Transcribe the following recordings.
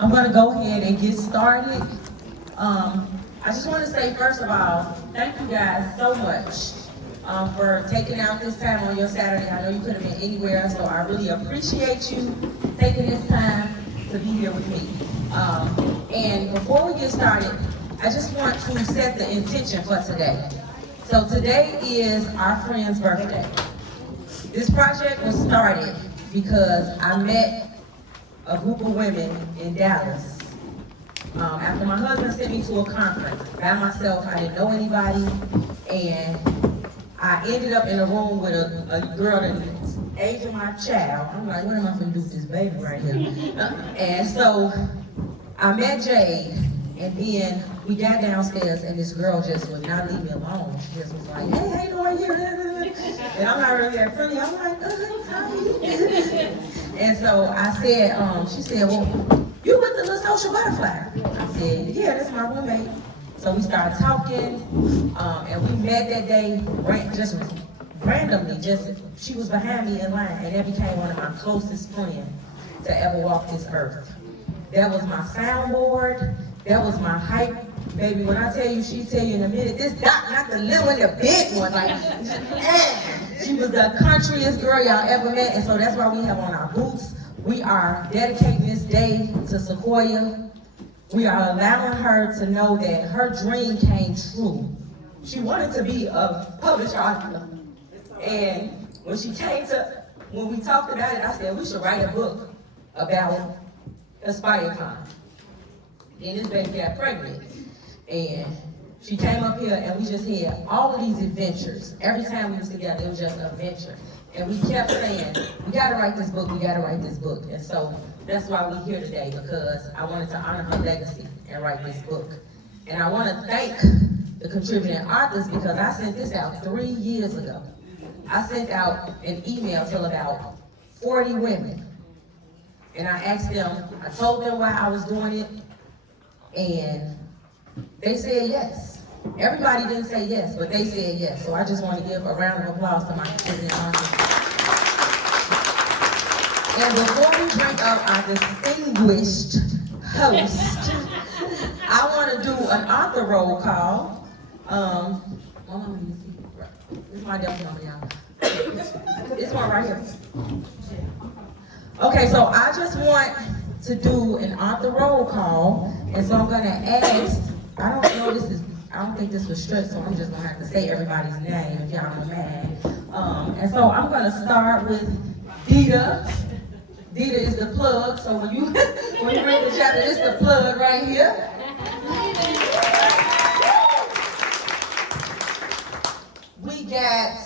I'm gonna go ahead and get started. I just want to say, first of all, thank you guys so much for taking out this time on your Saturday. I know you could have been anywhere, so I really appreciate you taking this time to be here with me. And before we get started, I just want to set the intention for today. So today is our friend's birthday. This project was started because I met a group of women in Dallas. After my husband sent me to a conference by myself, I didn't know anybody, and I ended up in a room with a girl that was the age of my child. I'm like, what am I going to do with this baby right here? And so I met Jade, and then we got downstairs, and this girl just would not leave me alone. She just was like, hey, how you doing here? And I'm not really that friendly. I'm like, how are you? And so I said, she said, well, you with the little social butterfly? I said, yeah, that's my roommate. So we started talking, and we met that day just randomly. She was behind me in line, and that became one of my closest friends to ever walk this earth. That was my soundboard. That was my hype. Baby, when I tell you, she'll tell you in a minute, this Doc, not the little one, the big one. Like, she was the countryest girl y'all ever met, and so that's why we have on our boots. We are dedicating this day to Sequoia. We are allowing her to know that her dream came true. She wanted to be a published author. And when we talked about it, I said, we should write a book about AspireCon. Then this baby got pregnant. And she came up here and we just had all of these adventures. Every time we was together, it was just an adventure. And we kept saying, we gotta write this book, we gotta write this book. And so that's why we're here today, because I wanted to honor her legacy and write this book. And I wanna thank the contributing authors because I sent this out 3 years ago. I sent out an email to about 40 women. And I asked them, I told them why I was doing it, and they said yes. Everybody didn't say yes, but they said yes. So I just want to give a round of applause to my contributing authors. And before we bring up our distinguished host, I want to do an author roll call. This is my devil number, y'all. This one right here. Okay, so I just want to do an author roll call, and so I'm gonna ask, I don't think this was strict, so I'm just gonna have to say everybody's name if y'all don't mind. And so I'm gonna start with Dita. Dita is the plug, so when you read the chapter, it's the plug right here. We got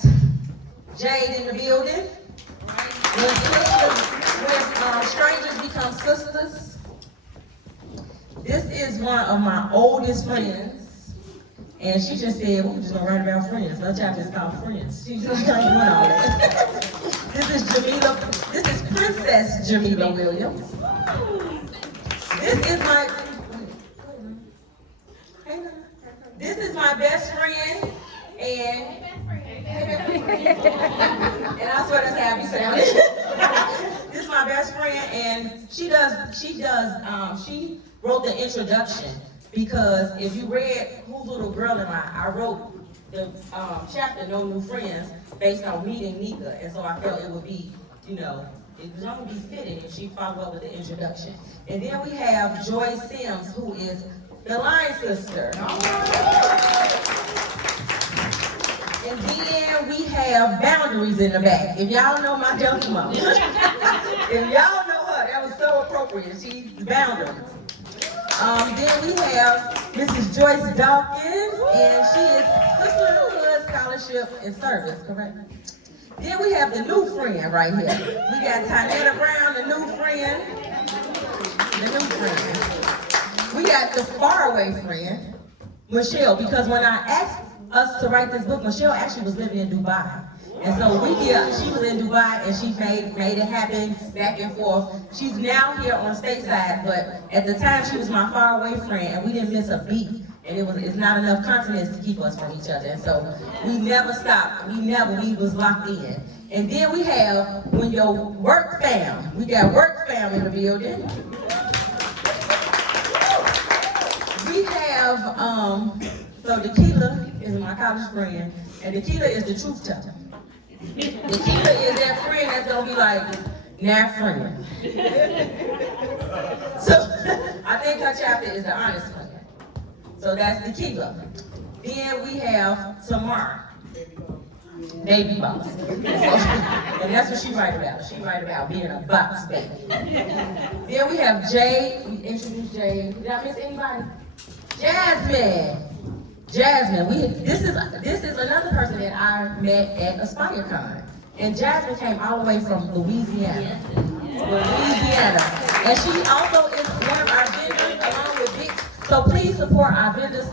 Jade in the building. When strangers become sisters. This is one of my oldest friends, and she just said, we're just gonna write about friends. Her chapter is called Friends. She just ain't doing all that. This is Princess Jamila Williams. This is my best friend, and I swear that's how I be sounding. This is my best friend, and she wrote the introduction, because if you read Whose Little Girl Am I wrote the chapter No New Friends based on meeting Nika, and so I felt it would be, it was going to be fitting if she followed up with the introduction. And then we have Joy Sims, who is the line sister. And then we have Boundaries in the back. If y'all know my Delta mom, if y'all know her, that was so appropriate. She's Boundaries. Then we have Mrs. Joyce Dawkins, and she is Sisterhood Scholarship and Service, correct? Then we have the new friend right here. We got Tynetta Brown, the new friend. We got the faraway friend, Michelle, because when I asked us to write this book, Michelle actually was living in Dubai. And so she was in Dubai, and she made it happen back and forth. She's now here on stateside, but at the time she was my faraway friend, and we didn't miss a beat. And it's not enough continents to keep us from each other. And so we never stopped. We was locked in. And then we have when your work fam. We got work fam in the building. So Tequila is my college friend, and Tequila is the truth teller. Tequila is that friend that's gonna be like, nah, friend. So I think her chapter is the honest friend. So that's Tequila. Then we have Tamar, baby boss. And that's what she write about. She write about being a box baby. Then we have Jay. We introduced Jay. Did I miss anybody? Jasmine. Jasmine. This is another person that I met at AspireCon. And Jasmine came all the way from Louisiana. And she also is one of our vendors along with Vic. So please support our vendors.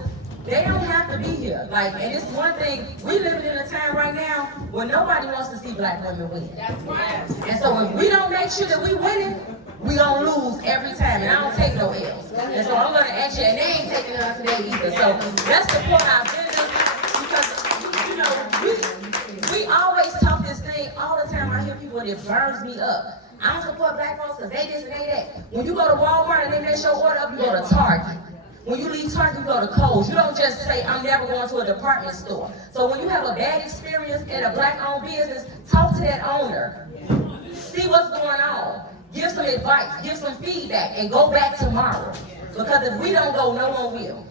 They don't have to be here. And it's one thing, we living in a time right now where nobody wants to see black women win. That's right. And so if we don't make sure that we winning, we gonna lose every time. And I don't take no L's. And so I'm gonna ask you, and they ain't taking it up today either. So let's support our vendors because, we always talk this thing all the time. I hear people that burns me up. I don't support black folks because they this and they that. When you go to Walmart and they make your order up, you go to Target. When you leave Target, you go to Kohl's. You don't just say, I'm never going to a department store. So when you have a bad experience at a black-owned business, talk to that owner. See what's going on. Give some advice, give some feedback, and go back tomorrow. Because if we don't go, no one will.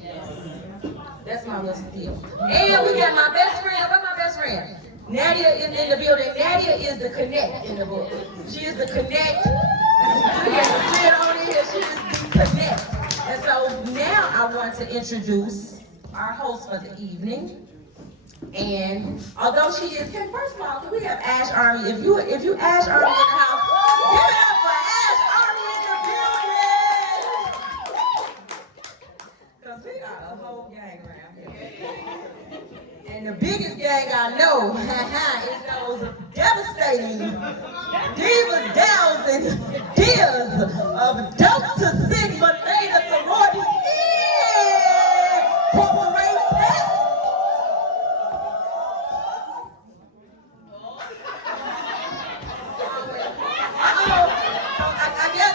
That's my little deal. And we got my best friend. Where's my best friend? Nadia is in the building. Nadia is the connect in the book. She is the connect. She is the connect. And so now I want to introduce our host for the evening. And although she is, first of all, can we have Ash Army? If you Ash Army in the house, give it up for Ash Army in the building. Because we got a whole gang around here. And the biggest gang I know is those devastating divas, downs, and deers of Delta Sigma Theta Sorority Corporation.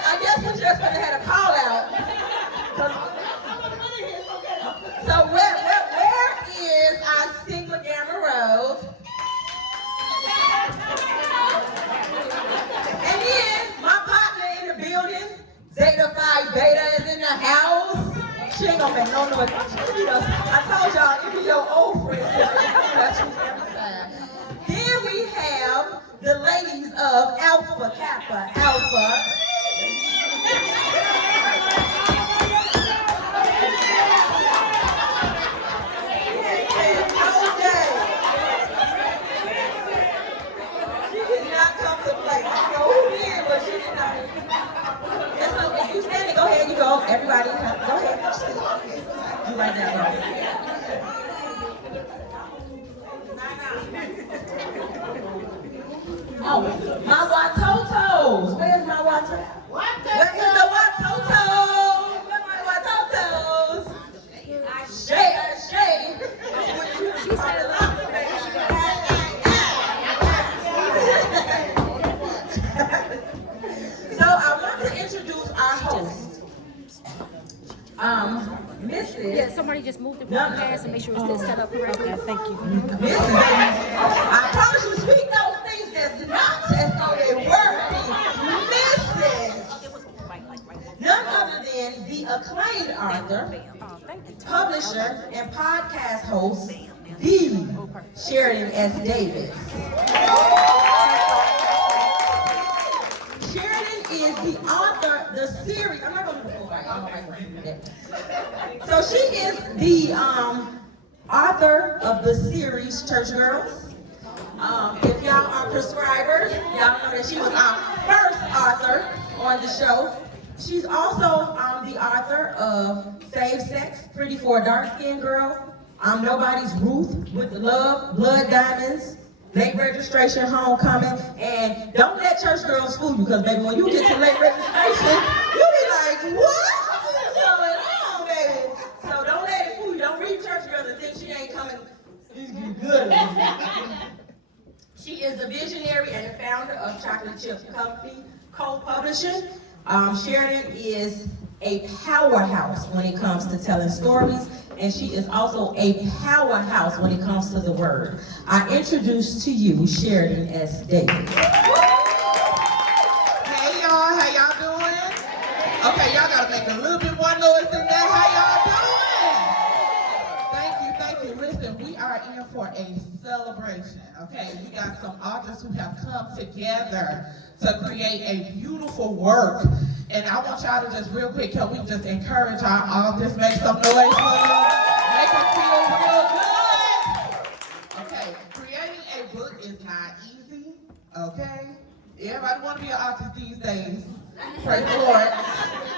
I guess we just gonna have a call out. So where is our Sigma Gamma Rose? And then my partner in the building, Zeta Phi Beta is in the house. She ain't gonna make no noise. I told y'all, if you're your old friend, then we have the ladies of Alpha Kappa Alpha. Go ahead, you go. Everybody, go ahead. You right now, Oh, my Watotos. Where's my Watotos? Where is the Watotos? Where's my Watotos? Shay. She said a lot. So I want to introduce our host. Mrs. Yeah, somebody just moved the podcast and make sure it's set up correctly. Okay, thank you. Mrs. I promise you, speak those things that's not as though they were. Mrs. None other than the acclaimed author, publisher, and podcast host, the Sheridan S. Davis. Sheridan is the author, the series. I'm not going to go back. So she is the author of the series Church Girls. If y'all are prescribers, y'all know that she was our first author on the show. She's also the author of Save Sex, Pretty for a Dark-Skinned Girl, I'm Nobody's Ruth with the Love, Blood Diamonds, Late Registration, Homecoming, and don't let church girls fool you, because baby, when you get to late registration, you be like, what? What's going on, baby? So don't let it fool you. Don't read church girls and think she ain't coming. She's good. She is the visionary and the founder of Chocolate Chip Company Co-Publishing. Sheridan is a powerhouse when it comes to telling stories and she is also a powerhouse when it comes to the word. I introduce to you Sheridan S. Davis. Hey y'all, how y'all doing? Okay, y'all gotta make a little bit more noise than that. How y'all doing? Thank you. Listen, we are in for a celebration, okay? We got some authors who have come together to create a beautiful work. And I want y'all to just real quick, can we just encourage our authors, make some noise for them, make them feel real good. Okay, creating a book is not easy, okay? Everybody want to be an artist these days, praise the Lord.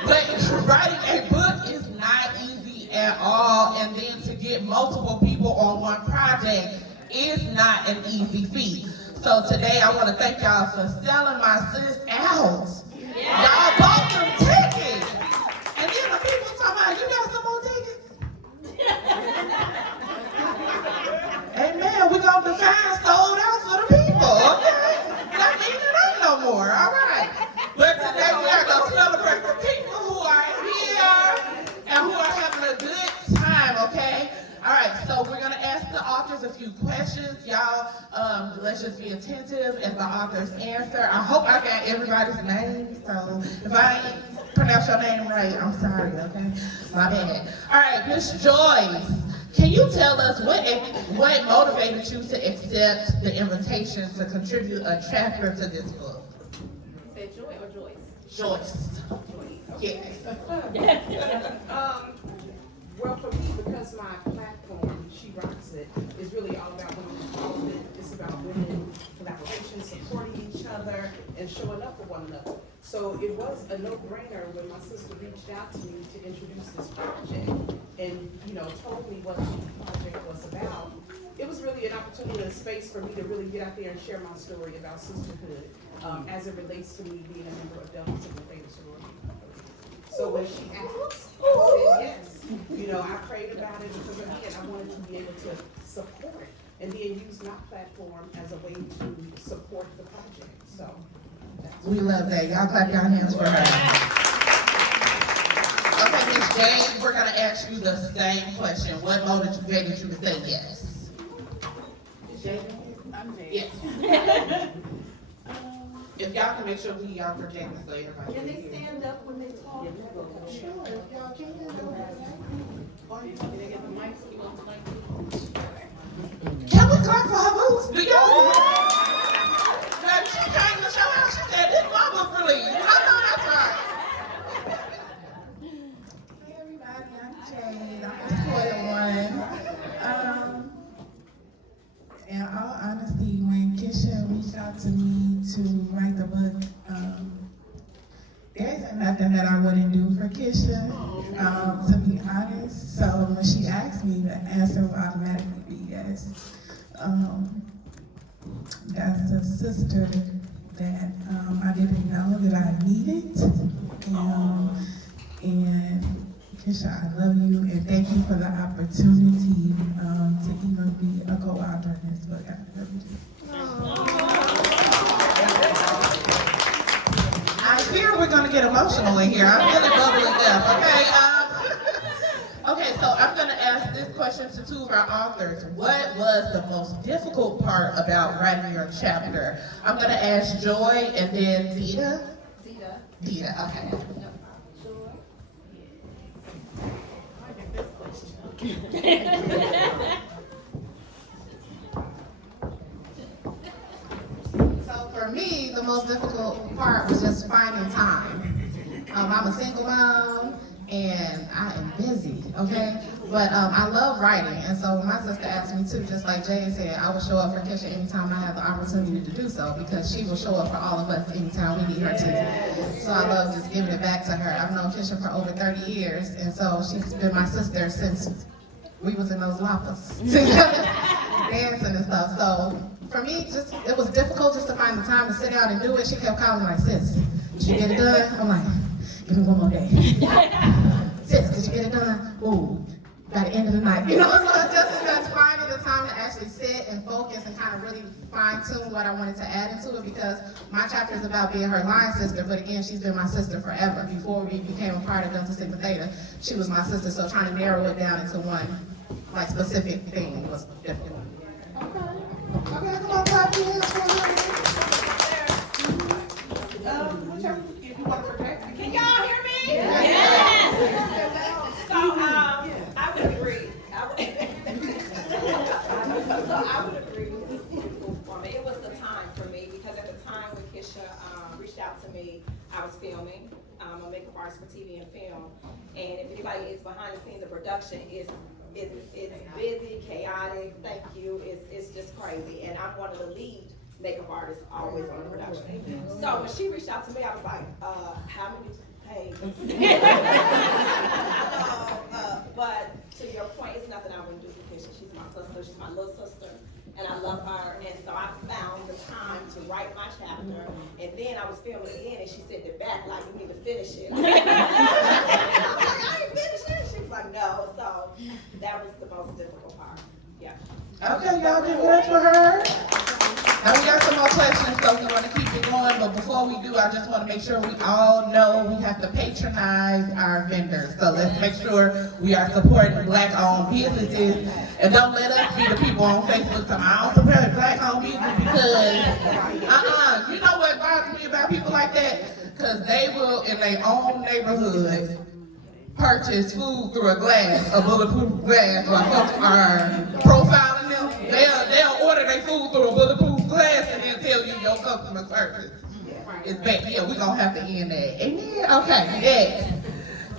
But writing a book is not easy at all, and then to get multiple people on one project is not an easy feat. So today I want to thank y'all for selling my sis out. Y'all bought them tickets. And then the people talking about, you got some more tickets? Amen. We're going to define sold out for the people, okay? That means it ain't no more, all right? But today we are going to celebrate the people who are here and who are having a good time, okay? All right, so we're going to ask the authors a few questions. Y'all, let's just be attentive as the authors answer. I hope I got everybody's name, so if I ain't pronounce your name right, I'm sorry, okay? My bad. All right, Miss Joyce, can you tell us what motivated you to accept the invitation to contribute a chapter to this book? Say Joy or Joyce? Joyce. Yes. Well, for me, because my platform, She Rocks It, is really all about women empowerment. It's about women collaboration, supporting each other, and showing up for one another. So it was a no-brainer when my sister reached out to me to introduce this project and, told me what the project was about. It was really an opportunity and a space for me to really get out there and share my story about sisterhood as it relates to me being a member of Delta Sigma Theta Sorority. So when she asked, I said yes. I prayed about it because again, I wanted to be able to support and then use my platform as a way to support the project. So We love that. Y'all clap your hands for her. Okay, Miss Jane, we're gonna ask you the same question. What motivated you to say yes? I'm Jane. Yes. If y'all can make sure we y'all project so everybody Can can they hear. stand up when they talk? Sure, if y'all can. Or can they get the mics? You want the mic? Can we clap for her boots? Do y'all see that? Now, she came to show out. She said, this mama really. I know that's right. Hey everybody, I'm Jade. I'm the Sequoia one. In all honesty, when Kisha reached out to me to write the book, there isn't nothing that I wouldn't do for Kisha, to be honest. So when she asked me, the answer would automatically be yes. That's a sister that I didn't know that I needed. And Kisha, I love you and thank you for the opportunity to even be a co-author in this book. I love you. I fear we're gonna get emotional in here. I'm really bubbling up, okay? Okay, so I'm gonna ask this question to two of our authors. What was the most difficult part about writing your chapter? I'm gonna ask Joy and then Dita. Dita, okay. So for me, the most difficult part was just finding time. I'm a single mom and I am busy, okay? But I love writing, and so when my sister asked me to, just like Jay said, I will show up for Kisha anytime I have the opportunity to do so, because she will show up for all of us anytime we need her to. So I love just giving it back to her. I've known Kisha for over 30 years, and so she's been my sister since we was in those loppers together, dancing and stuff. So for me, it was difficult just to find the time to sit down and do it. She kept calling me like, sis, did you get it done? I'm like, give me one more day. Sis, did you get it done? Ooh, gotta the end of the night. You know, so it's just finding the time to actually sit and focus and kind of really fine tune what I wanted to add into it, because my chapter is about being her line sister, but again, she's been my sister forever. Before we became a part of Delta Sigma Theta, she was my sister, so trying to narrow it down into one like specific thing was difficult. Okay, come on, clap your hands for Whichever you want to protect. Can y'all hear me? Yes. So, I would agree. So I would agree with this beautiful woman. It was the time for me, because at the time when Kisha reached out to me, I was filming. I'm a makeup artist for TV and film. And if anybody is behind the scenes of production, it's busy, chaotic, thank you, it's just crazy. And I'm one of the lead makeup artists always on the production. So when she reached out to me, I was like, how many pages? But to your point, it's nothing I wouldn't do for Kisha. She's my sister, she's my little sister, and I love her. And so I found the time to write my chapter, and then I was filming again, and she sent it back like, you need to finish it. I was like, I ain't finished it. She was like, no. So that was the most difficult part. Yeah. Okay, y'all give it up for her. Now we got some more questions, so we want to keep it going, but before we do, I just want to make sure we all know we have to patronize our vendors. So let's make sure we are supporting Black-owned businesses, and don't let us be the people on Facebook saying, I don't support Black-owned business, because, you know what bothers me about people like that? Because they will, in their own neighborhood, purchase food through a glass, a bulletproof glass, while folks are profiling them. They'll order their food through a bulletproof glass and then tell you your customer service is bad. Yeah, we're gonna have to end that. Amen? Okay, next.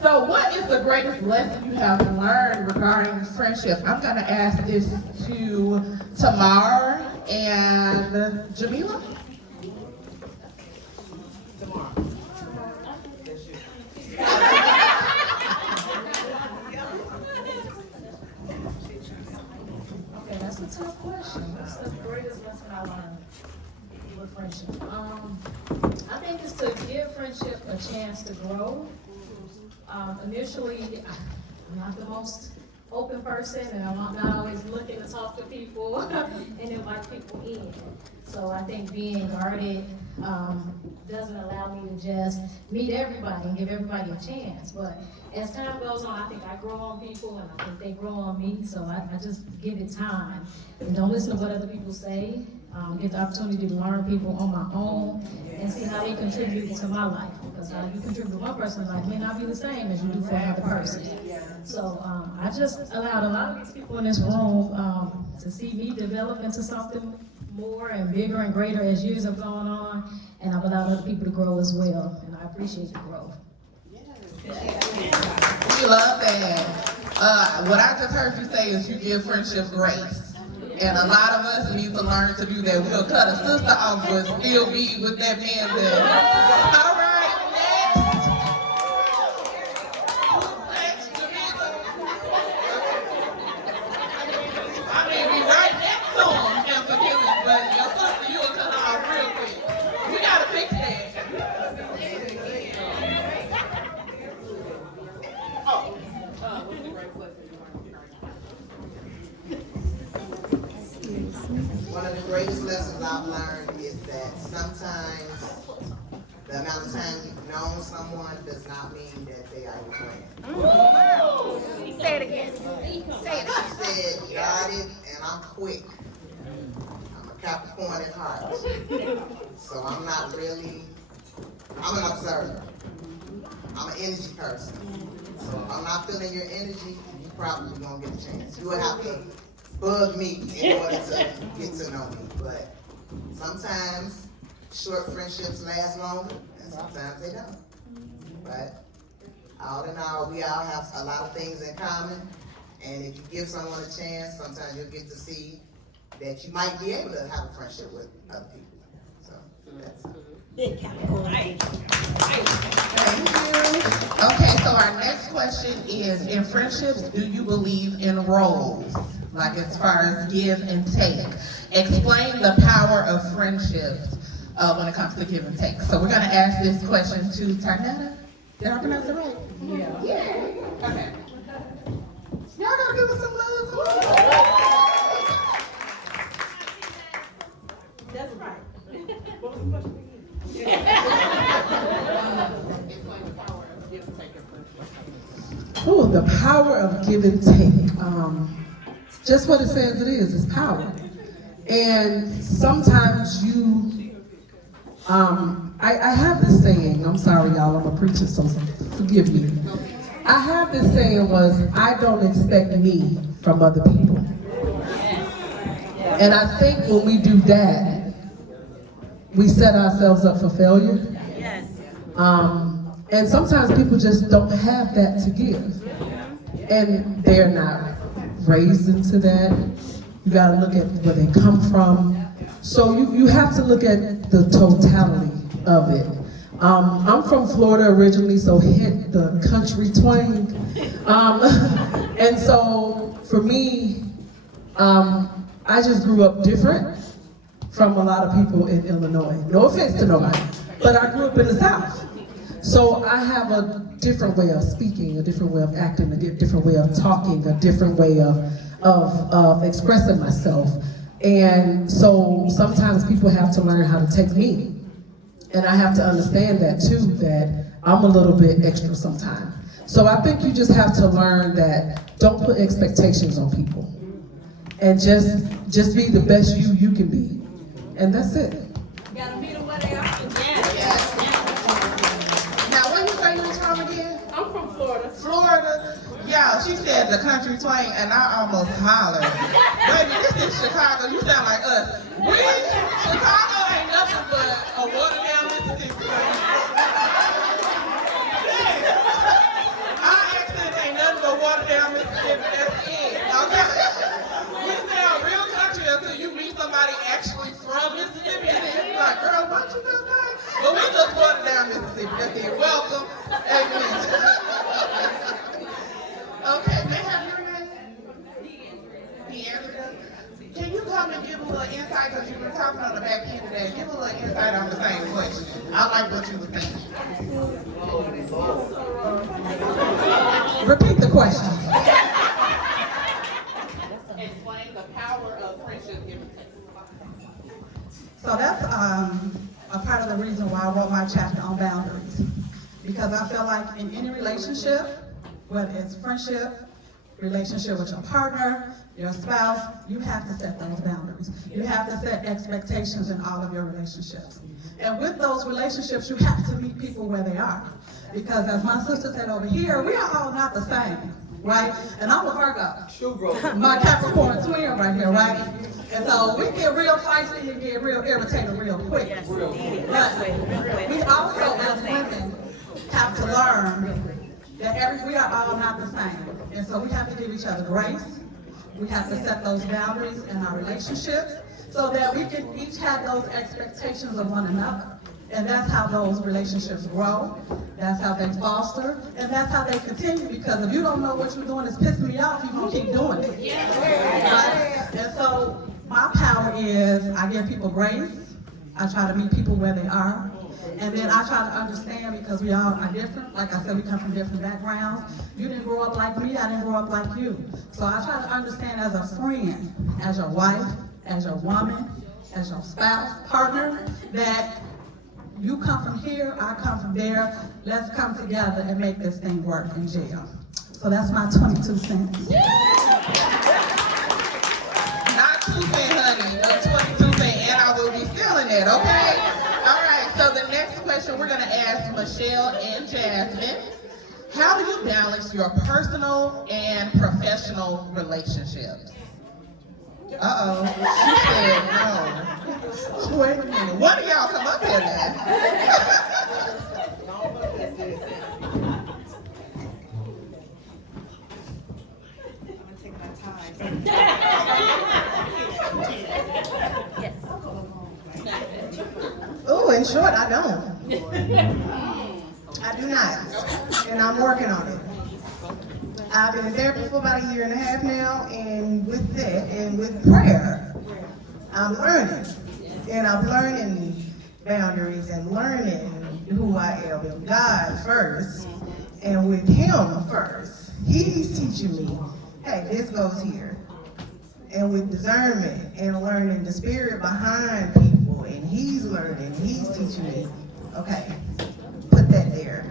So what is the greatest lesson you have learned regarding friendship? I'm gonna ask this to Tamar and Jamila. Okay, that's a tough question. What's the greatest lesson I learned with friendship? I think it's to give friendship a chance to grow. Initially, I'm not the most open person, and I'm not always looking to talk to people and invite people in. So I think being guarded doesn't allow me to just meet everybody and give everybody a chance. But as time goes on, I think I grow on people, and I think they grow on me. So I just give it time and don't listen to what other people say. Get the opportunity to learn people on my own and see how they contribute to my life. Because how you contribute to one person's life may not be the same as you do for another person. So I just allowed a lot of these people in this room to see me develop into something more and bigger and greater as years have gone on, and I've allowed other people to grow as well, and I appreciate the growth. We love that. What I just heard you say is you give friendship grace. And a lot of us need to learn to do that. We'll cut a sister off, but still be with that man there. All right, next. Next, Jamila. I mean, we right next to him and forgive him, but your sister, you'll cut her off real quick. We gotta fix that. One of the greatest lessons I've learned is that sometimes the amount of time you've known someone does not mean that they are your friend. Say it again. Say it. She said, guarded, and I'm quick. I'm a Capricorn at heart. So I'm not really, I'm an observer. I'm an energy person. So if I'm not feeling your energy, you probably won't get a chance. You would have to bug me in order to get to know me. But sometimes short friendships last longer, and sometimes they don't. But all in all, we all have a lot of things in common. And if you give someone a chance, sometimes you'll get to see that you might be able to have a friendship with other people. So that's it. Thank you. Okay, so our next question is, in friendships, do you believe in roles? Like as far as give and take. Explain the power of friendships when it comes to give and take. So we're gonna ask this question to Tarnetta. Did I pronounce it right? Yeah. Yeah. Okay. Y'all gotta do the power of give and take. Just what it says it is power. And sometimes I have this saying, I'm sorry y'all, I'm a preacher, so forgive me. I have this saying was, I don't expect me from other people. And I think when we do that, we set ourselves up for failure. And sometimes people just don't have that to give. And they're not raised into that. You gotta look at where they come from. So you have to look at the totality of it. I'm from Florida originally, so hit the country twang. And so for me, I just grew up different from a lot of people in Illinois. No offense to nobody, but I grew up in the South. So I have a different way of speaking, a different way of acting, a different way of talking, a different way of expressing myself. And so sometimes people have to learn how to take me. And I have to understand that too, that I'm a little bit extra sometimes. So I think you just have to learn that don't put expectations on people. And just be the best you can be. And that's it. You gotta meet them where they are. Now, where you say you was from again? I'm from Florida. Florida? Yeah, she said the country twang, and I almost hollered. Baby, this is Chicago. You sound like us. Chicago ain't nothing but a watered down Mississippi. Our accent ain't nothing but watered down Mississippi. That's it. Okay? We sound real country until you meet somebody actually from Mississippi, and then you're like, girl, what you just say? But we just watered down Mississippi. That's it. Welcome. Amen. Okay, may I have your name? Deandra. Can you come and give a little insight, because you were talking on the back end today, give a little insight on the same question. I like what you were saying. Repeat the question. Explain the power of friendship give and take. So that's a part of the reason why I wrote my chapter on boundaries. Because I feel like in any relationship, whether it's friendship, relationship with your partner, your spouse, you have to set those boundaries. You have to set expectations in all of your relationships. And with those relationships, you have to meet people where they are. Because as my sister said over here, we are all not the same, right? And I'm a Virgo. My Capricorn twin right here, right? And so we get real feisty and get real irritated real quick. But we also, as women, have to learn that we are all not the same. And so we have to give each other grace. We have to set those boundaries in our relationships so that we can each have those expectations of one another. And that's how those relationships grow. That's how they foster. And that's how they continue, because if you don't know what you're doing is pissing me off, you can keep doing it. Right? And so my power is I give people grace. I try to meet people where they are. And then I try to understand, because we all are different. Like I said, we come from different backgrounds. You didn't grow up like me, I didn't grow up like you. So I try to understand as a friend, as your wife, as your woman, as your spouse, partner, that you come from here, I come from there. Let's come together and make this thing work in jail. So that's my 22 cents. Not 2 cents, honey. No 22 cents, and I will be stealing it, okay? All right, so the next question we're going to ask Michelle and Jasmine. How do you balance your personal and professional relationships? Uh-oh, she said no. Wait a minute, one of y'all come up here now. Oh, in short, I don't. I do not, and I'm working on it. I've been in therapy for about 1.5 years now, and with that, and with prayer, I'm learning. And I'm learning boundaries and learning who I am with God first, and with Him first. He's teaching me, hey, this goes here. And with discernment and learning the spirit behind people, and He's learning, He's teaching me, okay, put that there.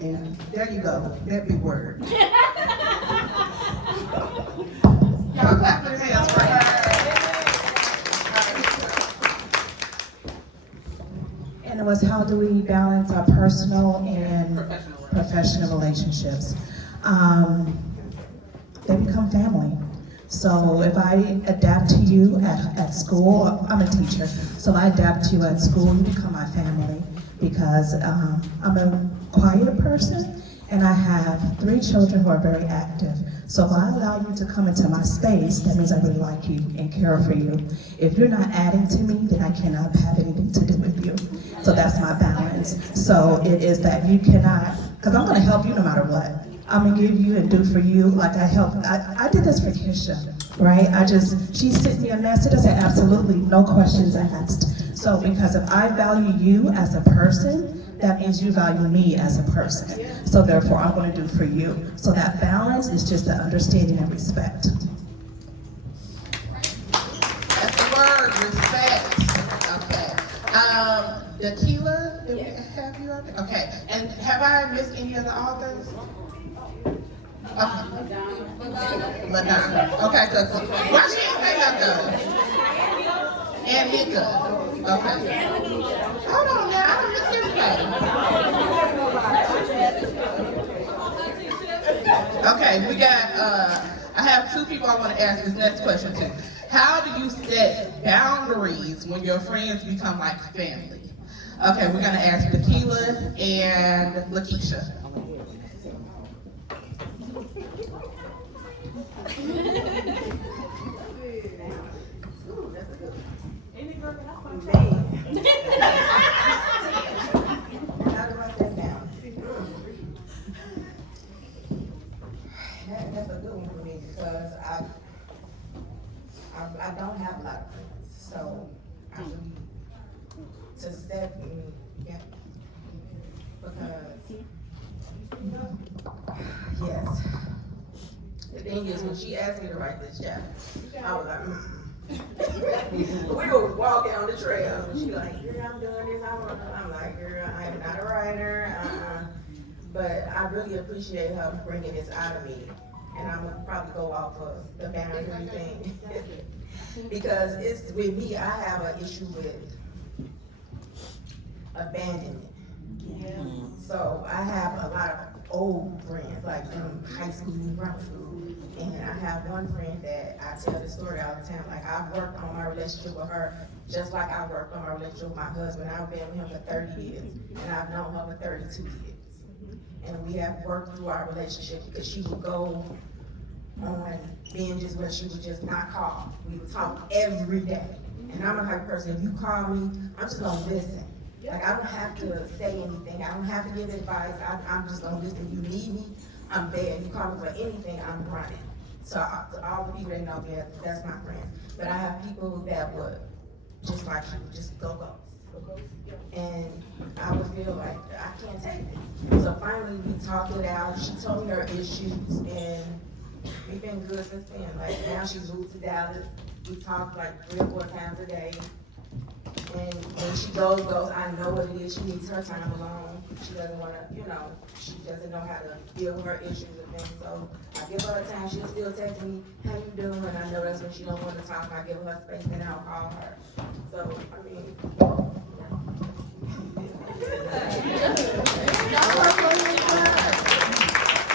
And there you go, that big word. Y'all clap your hands for her. And it was how do we balance our personal and professional relationships? They become family. So if I adapt to you at school, I'm a teacher, so if I adapt to you at school, you become my family because I'm a quiet person and I have 3 children who are very active. So if I allow you to come into my space, that means I really like you and care for you. If you're not adding to me, then I cannot have anything to do with you. So that's my balance. So it is that you cannot, because I'm gonna help you no matter what. I'm gonna give you and do for you like I helped. I did this for Keisha, right? She sent me a message, I said absolutely, no questions asked. So because if I value you as a person, that means you value me as a person. So therefore I'm gonna do for you. So that balance is just the understanding and respect. That's the word, respect. Okay. Tequila, did we have you on there? Okay. And have I missed any of the authors? Okay. LaDonna. Okay, so why she ain't say nothing? And Nika. Okay. Hold on now, I don't miss everybody. Okay, we got, I have 2 people I want to ask this next question to. How do you set boundaries when your friends become like family? Okay, we're gonna ask Tequila and Lakeisha. That's a good one for me because I don't have a lot of friends, so I need to step in, yeah, because, yes. The thing is, when she asked me to write this chapter, I was like, we were walking on the trail. She was like, girl, I'm doing this. I'm like, girl, I am not a writer. But I really appreciate her bringing this out of me. And I'm gonna probably go off of the boundary thing. Because it's, with me, I have an issue with abandonment. So I have a lot of old friends, like from high school, grade school. And I have one friend that I tell this story all the time. Like, I've worked on my relationship with her just like I worked on my relationship with my husband. I've been with him for 30 years, and I've known her for 32 years. And we have worked through our relationship because she would go on binges where she would just not call. We would talk every day. And I'm a type of person, if you call me, I'm just gonna listen. Like, I don't have to say anything. I don't have to give advice. I'm just gonna listen. You need me, I'm there. You call me for anything, I'm running. So all the people that know me, that's my friends. But I have people that would, just like you, just go. And I would feel like, I can't take it. So finally, we talked it out. She told me her issues, and we've been good since then. Like, now she's moved to Dallas. We talk like 3 or 4 times a day. And when she goes, I know what it is. She needs her time alone. She doesn't want to, she doesn't know how to deal with her issues and things. So I give her a time. She'll still text me, how you doing? And I know that's when she don't want to talk. I give her space, and I'll call her. So, I mean,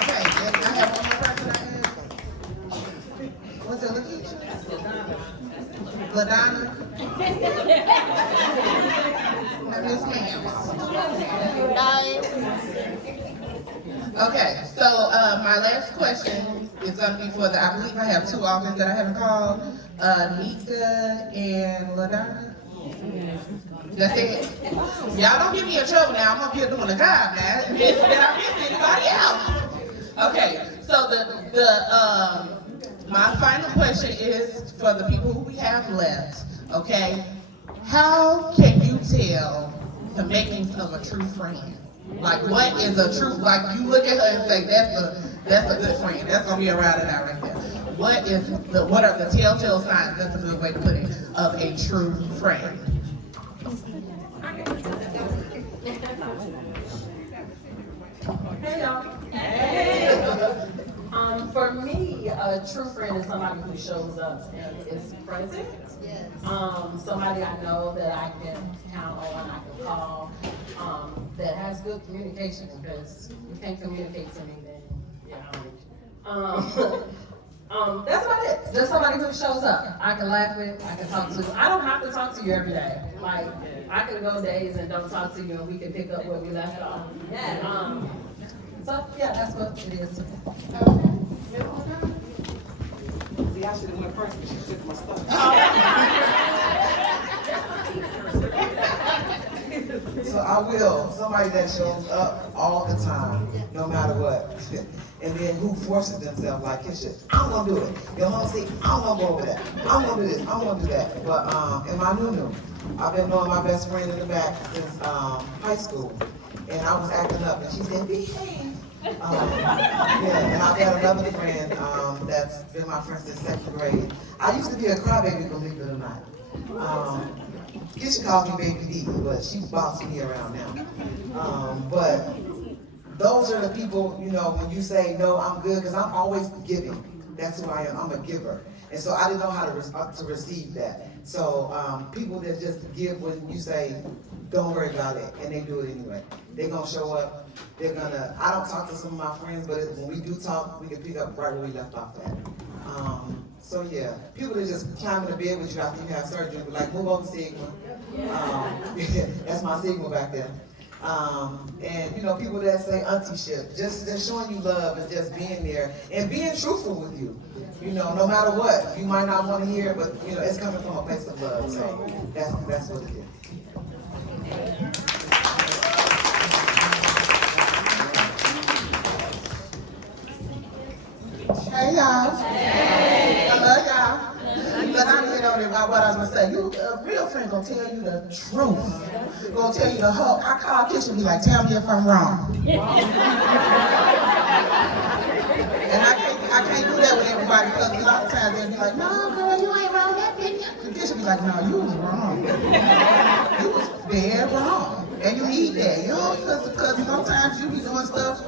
Okay, and I have one more person I asked. Was it Lakeisha? LaDonna? Miss Ma'am. Okay, so my last question is gonna be for I believe I have 2 authors that I haven't called, Nika and LaDonna. That's it. Y'all don't get me in trouble now. I'm up here doing a job now. Did I miss anybody else? Okay, so my final question is for the people who we have left. Okay, how can you tell the makings of a true friend? Like, what is a true? Like, you look at her and say, that's a good friend. That's gonna be a ride or die right there. What are the telltale signs? That's a good way to put it, of a true friend. Hey y'all. For me, a true friend is somebody who shows up and is present. Somebody I know that I can count on, I can call, that has good communication, because you can't communicate to me, then that's about it. Just somebody who shows up. I can laugh with, I can talk to. I don't have to talk to you every day. Like, I can go days and don't talk to you and we can pick up where we left off. So yeah, that's what it is. See, I should have went first, but she took my stuff. So I will, somebody that shows up all the time, no matter what. And then who forces themselves like Kisha, I'm gonna do it. Your mom say, I'm gonna go over that. I'm gonna do this, I'm gonna do that. But in my new, I've been knowing my best friend in the back since high school. And I was acting up and she said, behave. Yeah, and I've got another friend that's been my friend since 2nd grade. I used to be a crybaby, believe it or not. Kisha calls me Baby D, but she's bossing me around now. But those are the people, you know, when you say, no, I'm good, because I'm always giving. That's who I am, I'm a giver. And so I didn't know how to receive that. So people that just give when you say, don't worry about it, and they do it anyway. They're gonna show up, they're gonna, I don't talk to some of my friends, but when we do talk, we can pick up right where we left off at. So yeah, people that just climb in the bed with you after you have surgery, be like, move over Sigma. That's my Sigma back there. And you know, people that say auntie-ship, just showing you love and just being there and being truthful with you. You know, no matter what, you might not want to hear it, but you know, it's coming from a place of love. So that's what it is. Hey y'all. I love y'all. But I'm here on about what I was gonna say. You, a real friend gonna tell you the truth. Gonna tell you the whole. I call Kitchen and be like, tell me if I'm wrong. And I can't do that with everybody because a lot of times they'll be like, no girl, you ain't wrong. That bitch. And Kitchen be like, no, you was wrong. You was dead wrong. And you need that, you know, because sometimes you be doing stuff,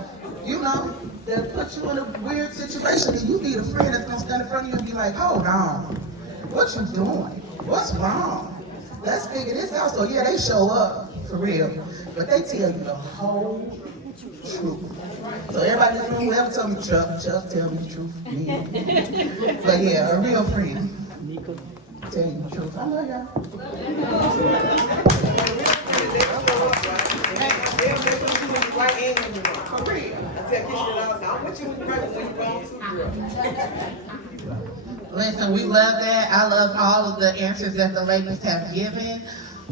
you know, that puts you in a weird situation, and you need a friend that's gonna stand in front of you and be like, hold on, what you doing? What's wrong? Let's figure this out. So yeah, they show up for real, but they tell you the whole truth. So everybody in the room, whoever tell me Chuck, tell me the truth. Me. But yeah, a real friend. Tell you the truth. I love y'all. Right in when you want. For real. I tell Kisha all the time, what you when you want to. Listen, we love that. I love all of the answers that the ladies have given.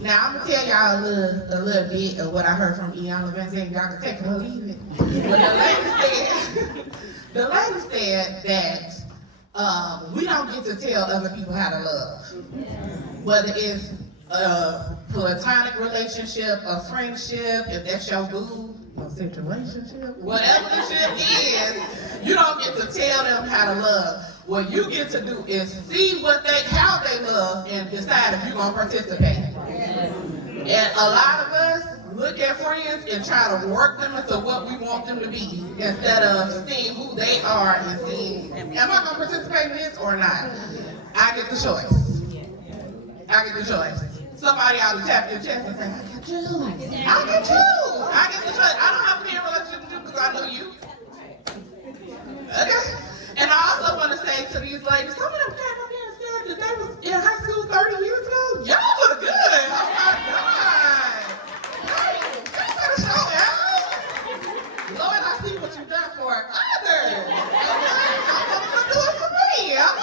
Now I'm gonna tell y'all a little bit of what I heard from Iana Van Zandt. Y'all can take it or leave it. But the lady said that we don't get to tell other people how to love. Whether it's a platonic relationship, a friendship, if that's your boo, a situationship, whatever the shit is, you don't get to tell them how to love. What you get to do is see how they love and decide if you're gonna participate. And a lot of us look at friends and try to work them into what we want them to be instead of seeing who they are and seeing, am I gonna participate in this or not? I get the choice. I get the choice. Somebody ought to tap your chest and say, I can choose. I can choose. I get the choice. I don't have to be in a relationship with you because I know you. Okay? And I also want to say to these ladies, some of them came up here and said that they was in high school 30 years ago. Y'all look good. Oh my God. Hey, y'all better show out. Lord, I see what you've done for others. Okay? I'm gonna do it for me. I'm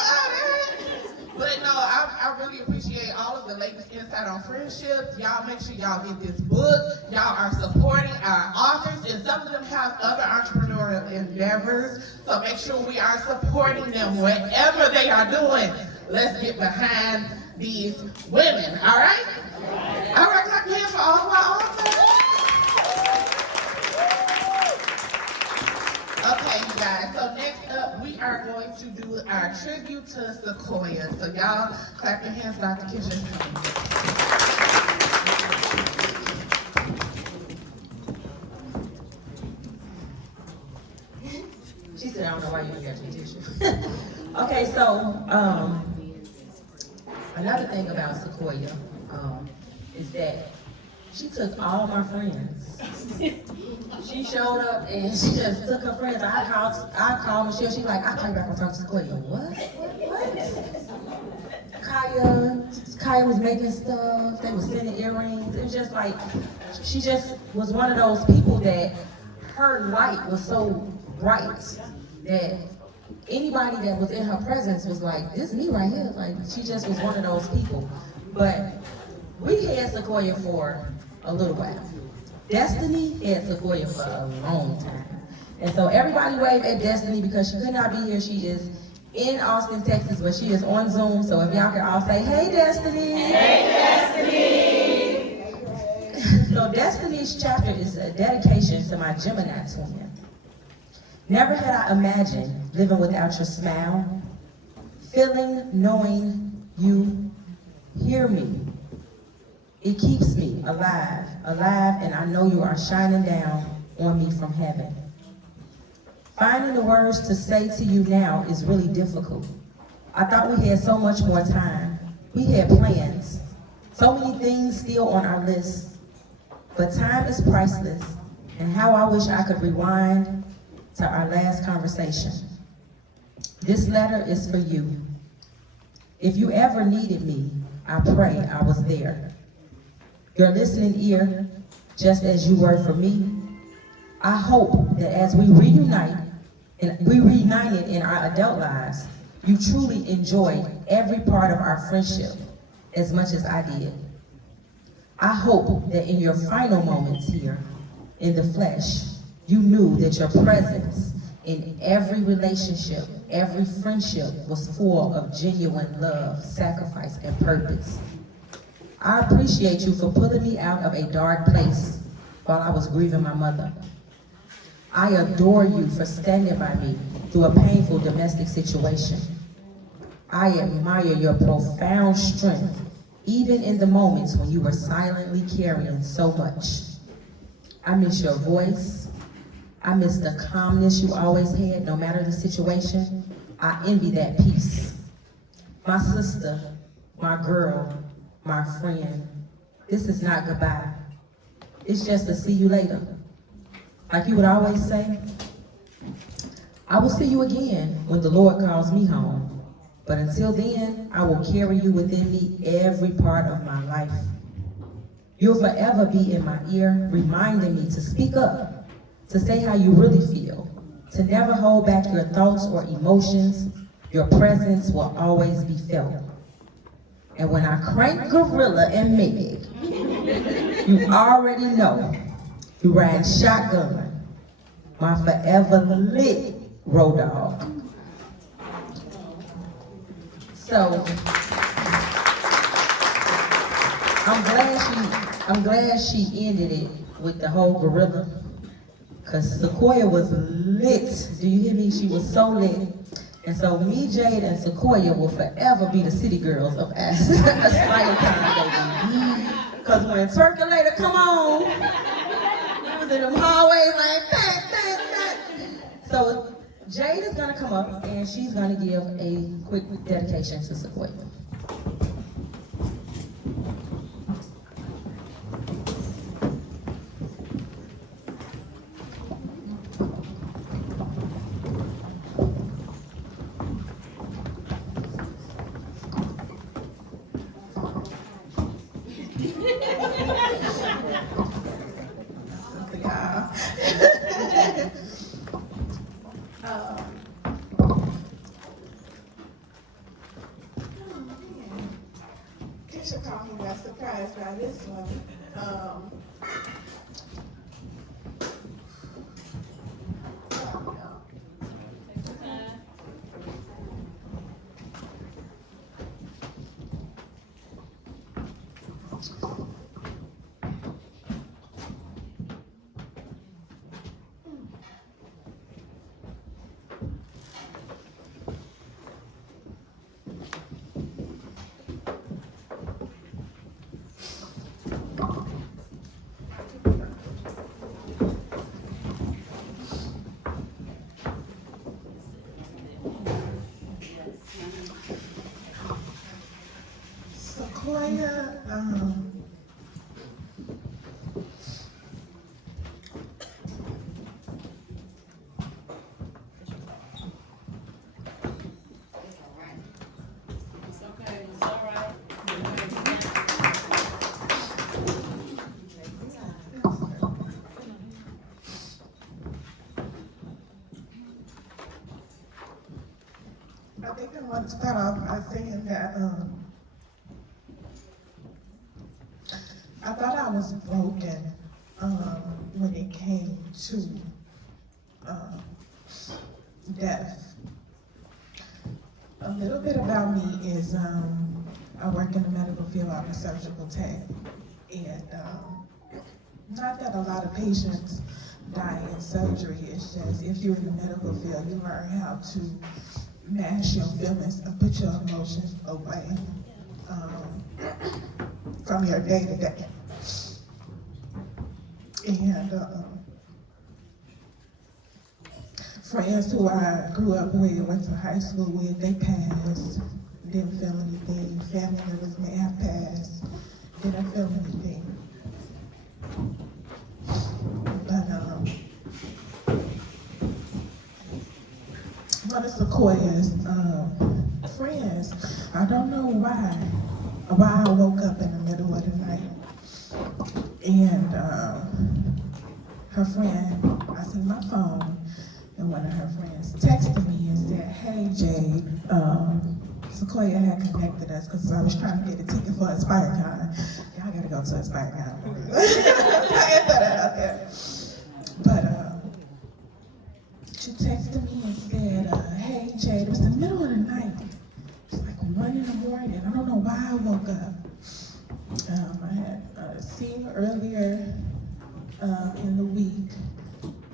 But no, I really appreciate all of the ladies' insight on friendships. Y'all make sure y'all get this book. Y'all are supporting our authors, and some of them have other entrepreneurial endeavors. So make sure we are supporting them whatever they are doing. Let's get behind these women, all right? All right, clap your hands for all of our authors. Okay, you guys, so next up, we are going to do our tribute to Sequoia. So y'all, clap your hands, Dr. Kisha. She said, I don't know why you ain't got your tissue. Okay, so, another thing about Sequoia, is that she took all my friends. She showed up and she just took her friends. I called Michelle, she like, I came back and talk to Sequoia. What? Kaya was making stuff, they was sending earrings. It was just like, she just was one of those people that her light was so bright that anybody that was in her presence was like, this is me right here. Like, she just was one of those people. But we had Sequoia for a little while. Destiny had Sequoia for a long time. And so everybody wave at Destiny because she could not be here. She is in Austin, Texas, but she is on Zoom. So if y'all can all say, hey, Destiny. Hey, Destiny. So Destiny's chapter is a dedication to my Gemini twin. Never had I imagined living without your smile, feeling, knowing you hear me. It keeps me alive, and I know you are shining down on me from heaven. Finding the words to say to you now is really difficult. I thought we had so much more time. We had plans, so many things still on our list. But time is priceless, and how I wish I could rewind to our last conversation. This letter is for you. If you ever needed me, I pray I was there. Your listening ear, just as you were for me. I hope that as we reunited in our adult lives, you truly enjoyed every part of our friendship as much as I did. I hope that in your final moments here in the flesh, you knew that your presence in every relationship, every friendship was full of genuine love, sacrifice, and purpose. I appreciate you for pulling me out of a dark place while I was grieving my mother. I adore you for standing by me through a painful domestic situation. I admire your profound strength, even in the moments when you were silently carrying so much. I miss your voice. I miss the calmness you always had, no matter the situation. I envy that peace. My sister, my girl, my friend, this is not goodbye. It's just a see you later. Like you would always say, I will see you again when the Lord calls me home. But until then, I will carry you within me every part of my life. You'll forever be in my ear, reminding me to speak up, to say how you really feel, to never hold back your thoughts or emotions. Your presence will always be felt. And when I crank Gorilla and Meg, you already know you ride shotgun, my forever lit road dog. So I'm glad she ended it with the whole gorilla, because Sequoia was lit. Do you hear me? She was so lit. And so me, Jade, and Sequoia will forever be the city girls of Aspire Town, baby. Because when Percolator come on, we was in them hallways like, bang, bang, bang. So Jade is gonna come up and she's gonna give a quick dedication to Sequoia. Keisha called me by surprise by this one. Sequoia, It's okay, it's all right. I think I want to start off by saying that I thought I was broken when it came to death. A little bit about me is I work in the medical field. I'm a surgical tech, and not that a lot of patients die in surgery. It's just if you're in the medical field, you learn how to mask your feelings and put your emotions away from your day to day. And friends who I grew up with, went to high school with, they passed, didn't feel anything. Family members may have passed, didn't feel anything. But one of Sequoia's friends, I don't know why I woke up in the middle of the night. And her friend, I see my phone, and one of her friends texted me and said, "Hey Jade, Sequoia had connected us because I was trying to get a ticket for AspireCon. Y'all gotta go to AspireCon." I throw that out there. But she texted me and said, "Hey Jade, it was the middle of the night. It's like 1 in the morning. I don't know why I woke up. I had seen earlier in the week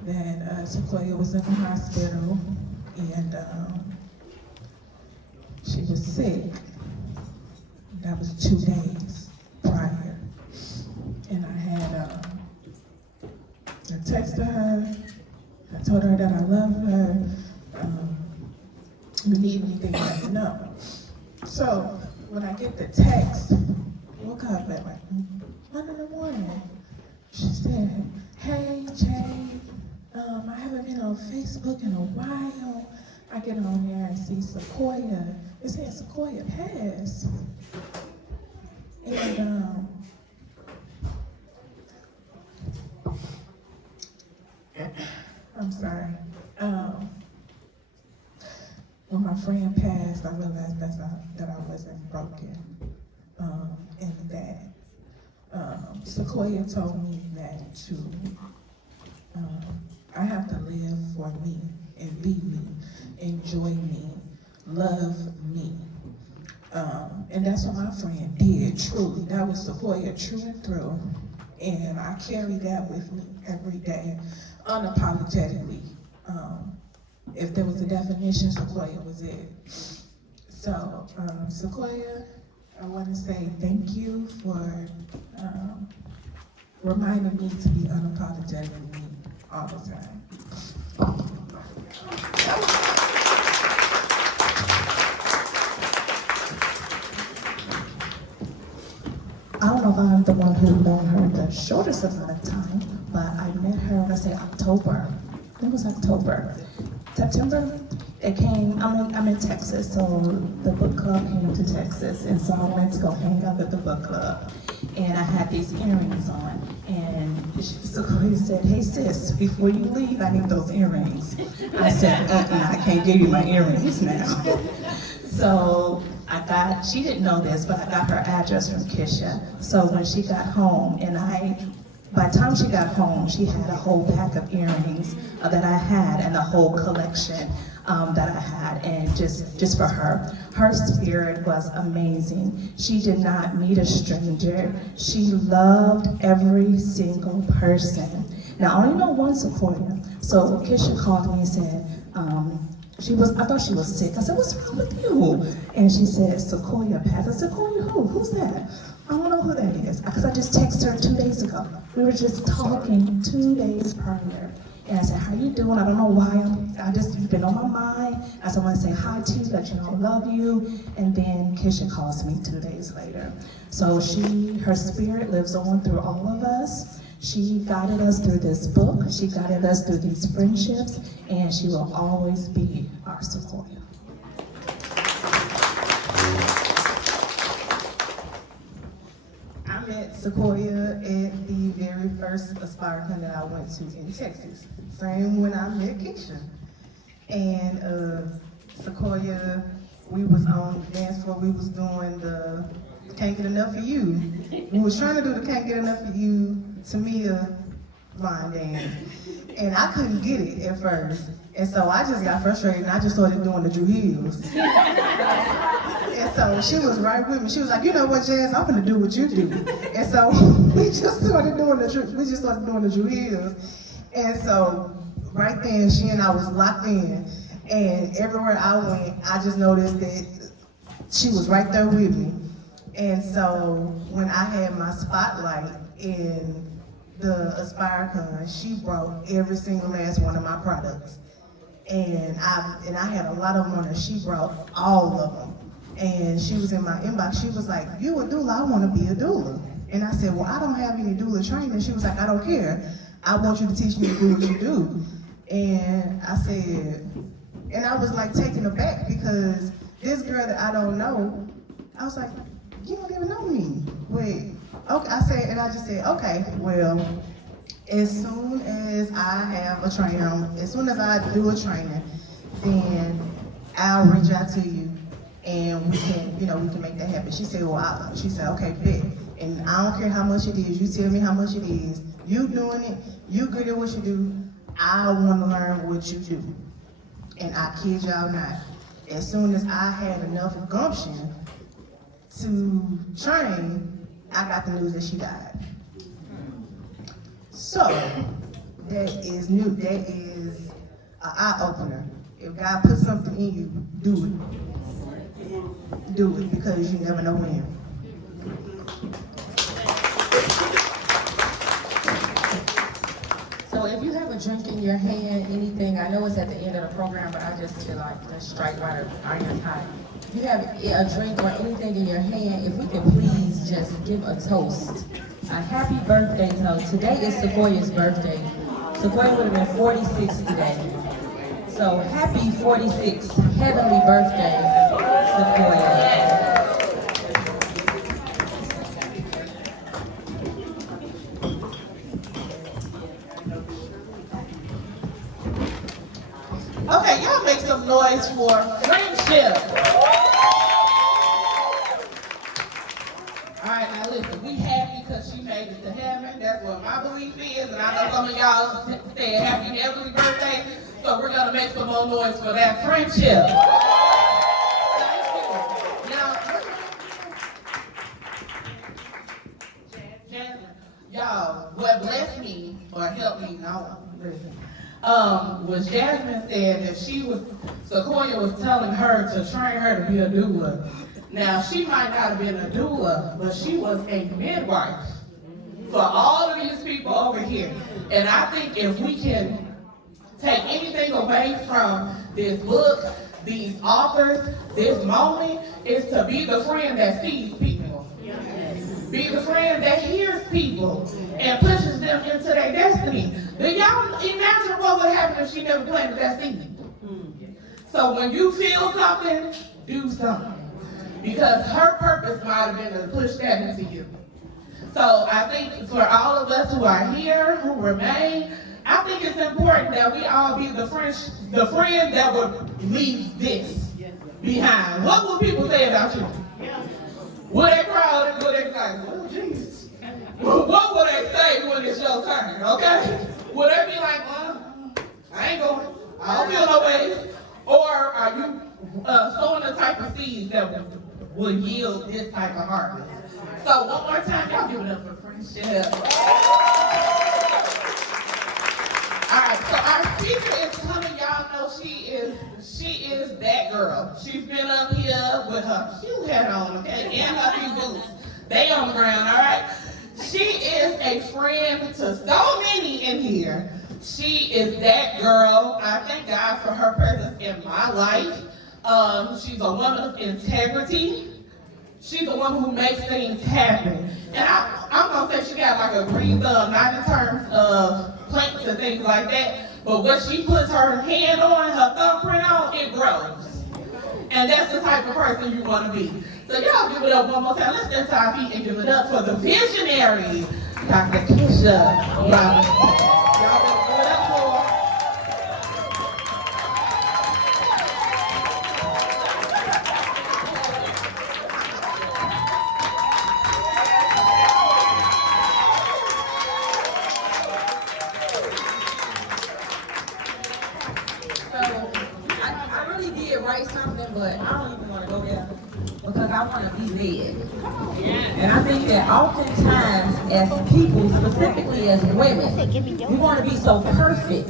that Sequoia was in the hospital and she was sick. That was 2 days prior. And I had I texted her. I told her that I love her. If you need anything, let me know. So when I get the text, woke up at like 1 in the morning. She said, "Hey Jay, I haven't been on Facebook in a while." I get on there and see Sequoia. It said Sequoia passed. And I'm sorry. When my friend passed, I realized that I wasn't broken. And that Sequoia told me that I have to live for me and be me, enjoy me, love me. And that's what my friend did, truly. That was Sequoia true and through. And I carry that with me every day, unapologetically. If there was a definition, Sequoia was it. So, Sequoia, I want to say thank you for reminding me to be unapologetically me all the time. I don't know if I'm the one who known her the shortest amount of time, but I met her, let's say October. I think it was October. September, it came, I'm in Texas, so the book club came to Texas, and so I went to go hang out at the book club. And I had these earrings on, and Sequoia said, "Hey sis, before you leave, I need those earrings." I said, I can't give you my earrings now. So she didn't know this, but I got her address from Kisha. So when she got home, by the time she got home, she had a whole pack of earrings that I had and the whole collection that I had, and just for her. Her spirit was amazing. She did not meet a stranger. She loved every single person. Now, I only know one Sequoia. So Kisha called me and said, I thought she was sick. I said, "What's wrong with you?" And she said, "Sequoia passed." I said, "Sequoia who? Who's that?" "I don't know who that is." Because I just texted her 2 days ago. We were just talking 2 days prior. And I said, how you doing? I don't know why. You've been on my mind. I said, I want to say hi to you, let you know I love you. And then Keisha calls me 2 days later. So her spirit lives on through all of us. She guided us through this book. She guided us through these friendships, and she will always be our Sequoia. I met Sequoia at the very first Aspire Con that I went to in Texas. Same when I met Keisha. And Sequoia, we was on the dance floor, we was doing the Can't Get Enough of You. We was trying to do the Can't Get Enough of You Tamia line dance. And I couldn't get it at first. And so I just got frustrated and I just started doing the Drew Hills. And so she was right with me. She was like, you know what, Jazz, I'm gonna do what you do. And so we just started doing the Drew Hills. And so right then, she and I was locked in. And everywhere I went, I just noticed that she was right there with me. And so when I had my spotlight in the Aspire Con, she brought every single last one of my products. And I had a lot of them on her. She brought all of them. And she was in my inbox. She was like, you a doula? I want to be a doula. And I said, well, I don't have any doula training. She was like, I don't care. I want you to teach me to do what you do. And I said, and I was like taken aback because this girl that I don't know, I was like, you don't even know me. Wait, okay, I just said, okay, well, as soon as I have a trainer, as soon as I do a training, then I'll reach out to you and we can make that happen. She said, well, she said, okay, bet. And I don't care how much it is, you tell me how much it is. You doing it, you good at what you do, I want to learn what you do. And I kid y'all not, as soon as I had enough gumption to train, I got the news that she died. So, that is new, that is an eye-opener. If God puts something in you, do it. Do it, because you never know when. So if you have a drink in your hand, anything, I know it's at the end of the program, but I just feel like let's strike while the iron's hot. If you have a drink or anything in your hand, if we could please just give a toast. A happy birthday toast. Today is Sequoia's birthday. Sequoia would have been 46 today. So happy 46th heavenly birthday, Sequoia. Okay, y'all make some noise for friendship. All right, now listen, we happy because she made it to heaven. That's what my belief is, and I know some of y'all say happy heavenly birthday, so we're gonna make some more noise for that friendship. Thank you. Now, Jasmine, y'all, what blessed me or helped me, was Jasmine said that Sequoia was telling her to train her to be a doula. Now, she might not have been a doula, but she was a midwife for all of these people over here. And I think if we can take anything away from this book, these authors, this moment, is to be the friend that sees people. Be the friend that hears people and pushes them into their destiny. Do y'all imagine what would happen if she never planted that seed? So when you feel something, do something. Because her purpose might have been to push that into you. So I think for all of us who are here, who remain, I think it's important that we all be the friend that would leave this behind. What will people say about you? Will they crowd and will they be like, oh Jesus? What will they say when it's your turn, okay? Will they be like, well, I ain't going, I don't feel no way. Or are you sowing the type of seeds that will yield this type of harvest? So one more time, y'all give it up for friendship. All right, so our speaker is coming. Y'all know she is that girl. She's been up here with her cute hat on, okay, and her few boots. They on the ground, all right? She is a friend to so many in here. She is that girl. I thank God for her presence in my life. She's a woman of integrity. She's a woman who makes things happen. And I'm gonna say she got like a green thumb, not in terms of plates and things like that, but what she puts her hand on, her thumbprint on, it grows. And that's the type of person you wanna be. So y'all give it up one more time. Let's stand to our feet and give it up for the visionary, Dr. Keisha Roberts. Y'all better give it up for her. I really did write something, but I don't even want to go there because I want to be led. And I think that oftentimes as people, specifically as women, we want to be so perfect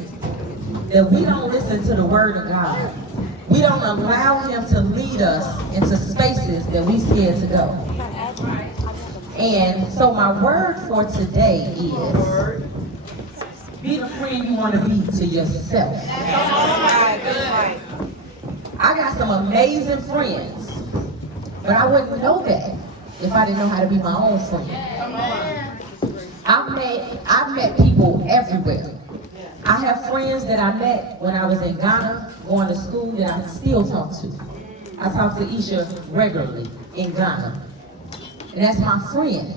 that we don't listen to the word of God. We don't allow him to lead us into spaces that we scared to go. And so my word for today is, be the friend you want to be to yourself. I got some amazing friends, but I wouldn't know that if I didn't know how to be my own friend. I've met people everywhere. I have friends that I met when I was in Ghana, going to school, that I still talk to. I talk to Isha regularly in Ghana. And that's my friend.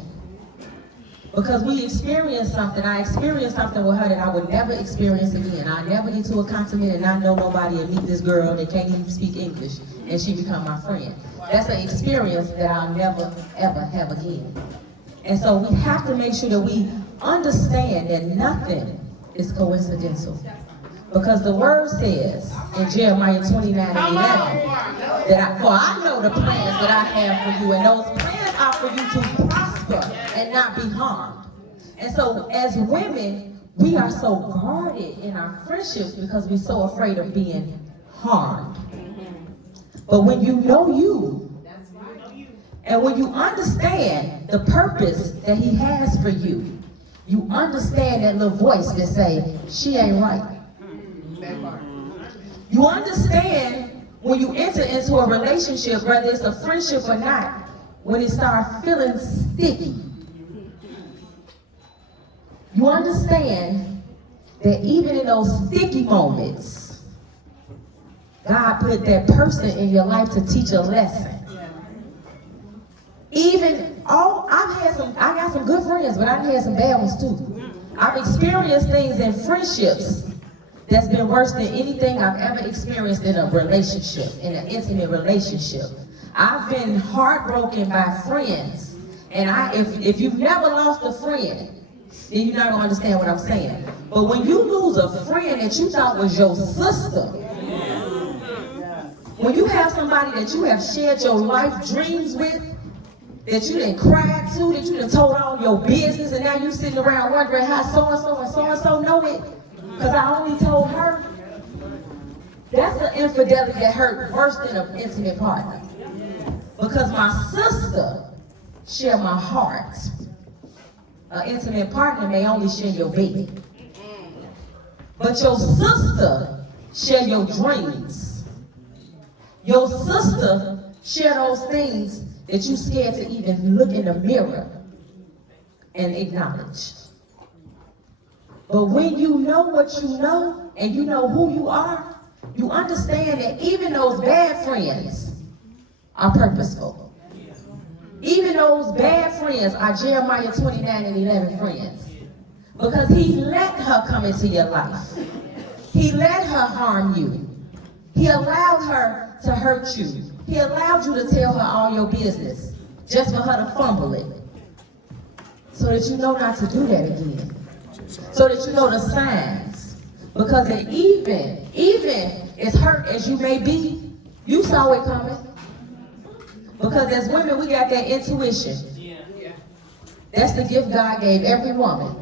Because we experienced something, I experienced something with her that I would never experience again. I never get to a continent and not know nobody and meet this girl that can't even speak English, and she become my friend. That's an experience that I'll never, ever have again. And so we have to make sure that we understand that nothing is coincidental. Because the word says in Jeremiah 29:11, for I know the plans that I have for you, and those plans are for you to prosper and not be harmed. And so as women, we are so guarded in our friendships because we're so afraid of being harmed. But when you know you, and when you understand the purpose that he has for you, you understand that little voice that say, she ain't right. You understand when you enter into a relationship, whether it's a friendship or not, when it starts feeling sticky. You understand that even in those sticky moments, God put that person in your life to teach a lesson. I got some good friends, but I've had some bad ones too. I've experienced things in friendships that's been worse than anything I've ever experienced in a relationship, in an intimate relationship. I've been heartbroken by friends, and if you've never lost a friend, then you're not gonna understand what I'm saying. But when you lose a friend that you thought was your sister, when you have somebody that you have shared your life dreams with, that you done cried to, that you done told all your business, and now you sitting around wondering how so-and-so and so-and-so know it, because I only told her. That's an infidelity that hurt worse than an intimate partner. Because my sister shared my heart. An intimate partner may only share your baby. But your sister share your dreams. Your sister share those things that you scared to even look in the mirror and acknowledge. But when you know what you know, and you know who you are, you understand that even those bad friends are purposeful. Even those bad friends are Jeremiah 29:11 friends. Because he let her come into your life. He let her harm you. He allowed her to hurt you. He allowed you to tell her all your business just for her to fumble it. So that you know not to do that again. So that you know the signs. Because even as hurt as you may be, you saw it coming. Because as women, we got that intuition. That's the gift God gave every woman.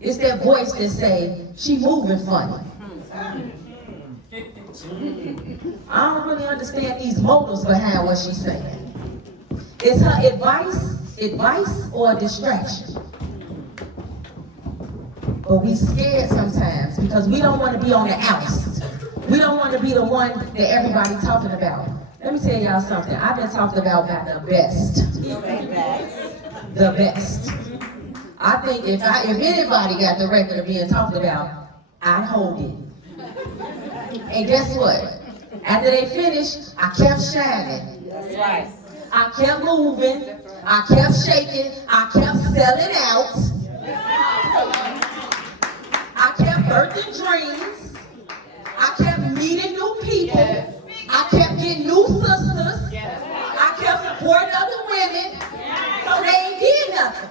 It's that voice that say, she moving funny. I don't really understand these motives behind what she's saying. Is her advice or a distraction? but we scared sometimes because we don't want to be on the outs. We don't want to be the one that everybody's talking about. Let me tell y'all something. I've been talked about by the best. The best. I think if anybody got the record of being talked about, I'd hold it. And guess what? After they finished, I kept shining. That's right. I kept moving. I kept shaking. I kept selling out. I kept birthing dreams. I kept meeting new people. I kept getting new sisters. I kept supporting other women. So they ain't did nothing.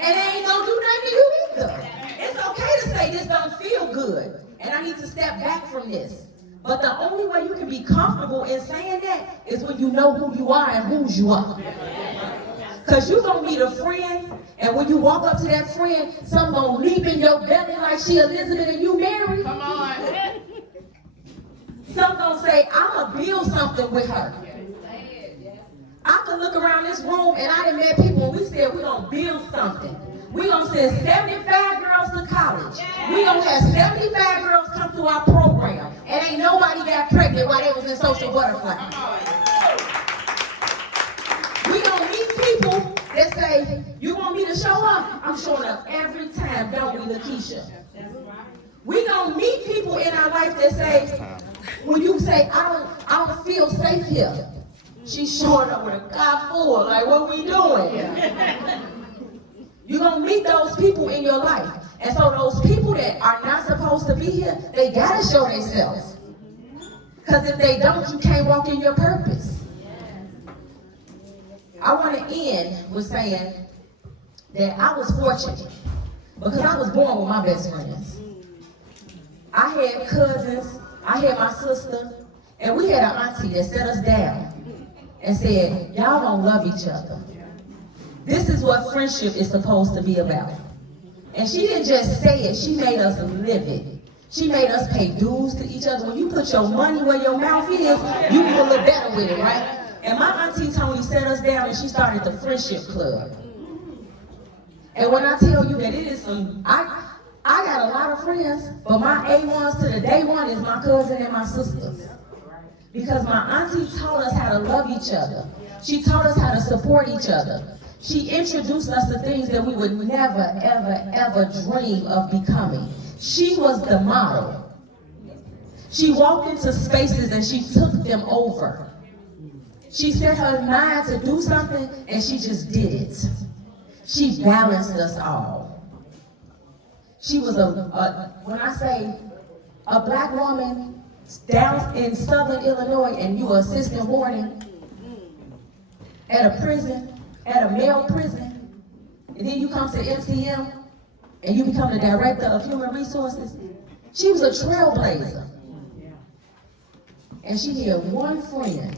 And they ain't gonna do nothing to you either. It's okay to say this don't feel good. And I need to step back from this. But the only way you can be comfortable in saying that is when you know who you are and whose you are. Because you're going to meet a friend, and when you walk up to that friend, something going to leap in your belly like she Elizabeth and you Mary. Come on. Some going to say, I'm going to build something with her. I could look around this room, and I done met people, and we said we're going to build something. We're going to send 75 girls to college. We're going to have 75 girls come through our program. And ain't nobody got pregnant while they was in Social Butterfly. We're going to meet people that say, you want me to show up? I'm showing up every time, don't we, Lakeisha? We're going to meet people in our life that say, when you say, I don't feel safe here. She's showing up with a car full, like, what we doing here? You're going to meet those people in your life. And so those people that are not supposed to be here, they got to show themselves. Because if they don't, you can't walk in your purpose. I want to end with saying that I was fortunate because I was born with my best friends. I had cousins, I had my sister, and we had an auntie that set us down and said, y'all don't love each other. This is what friendship is supposed to be about. And she didn't just say it, she made us live it. She made us pay dues to each other. When you put your money where your mouth is, you will look better with it, right? And my auntie Tony set us down and she started the friendship club. And when I tell you that it is some, I got a lot of friends, but my A1s to the day one is my cousin and my sisters. Because my auntie taught us how to love each other. She taught us how to support each other. She introduced us to things that we would never, ever, ever dream of becoming. She was the model. She walked into spaces and she took them over. She set her mind to do something and she just did it. She balanced us all. She was when I say a black woman down in Southern Illinois and you are assistant warden at a prison, at a male prison, and then you come to MCM and you become the director of human resources. She was a trailblazer. And she had one friend.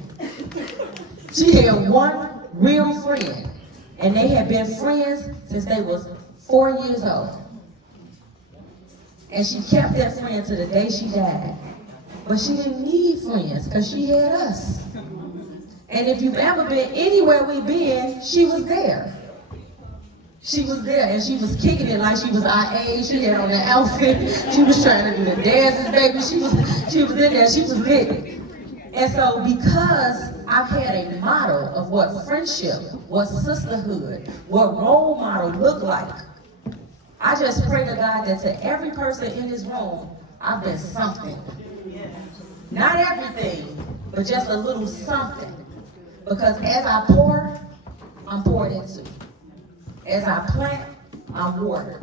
She had one real friend. And they had been friends since they was 4 years old. And she kept that friend to the day she died. But she didn't need friends because she had us. And if you've ever been anywhere we've been, she was there. She was there and she was kicking it like she was our age. She had on the outfit. She was trying to do the dances, baby. She was in there. She was lit. And so because I've had a model of what friendship, what sisterhood, what role model look like, I just pray to God that to every person in this room, I've been something. Not everything, but just a little something. Because as I pour, I'm poured into. As I plant, I'm watered.